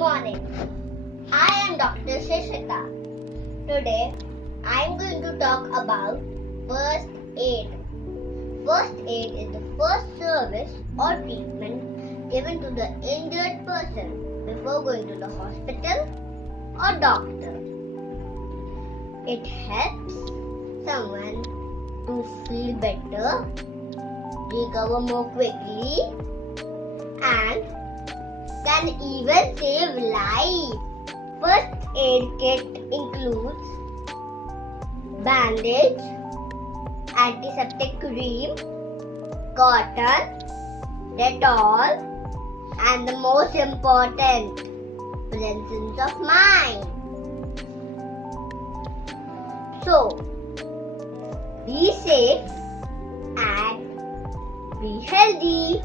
morning. I am Dr. Sesheta. Today I am going to talk about first aid. First aid is the first service or treatment given to the injured person before going to the hospital or doctor. It helps someone to feel better, recover more quickly, and can even save life. First aid kit includes bandage, antiseptic cream, cotton, Dettol, and the most important, presence of mind. So, be safe and be healthy.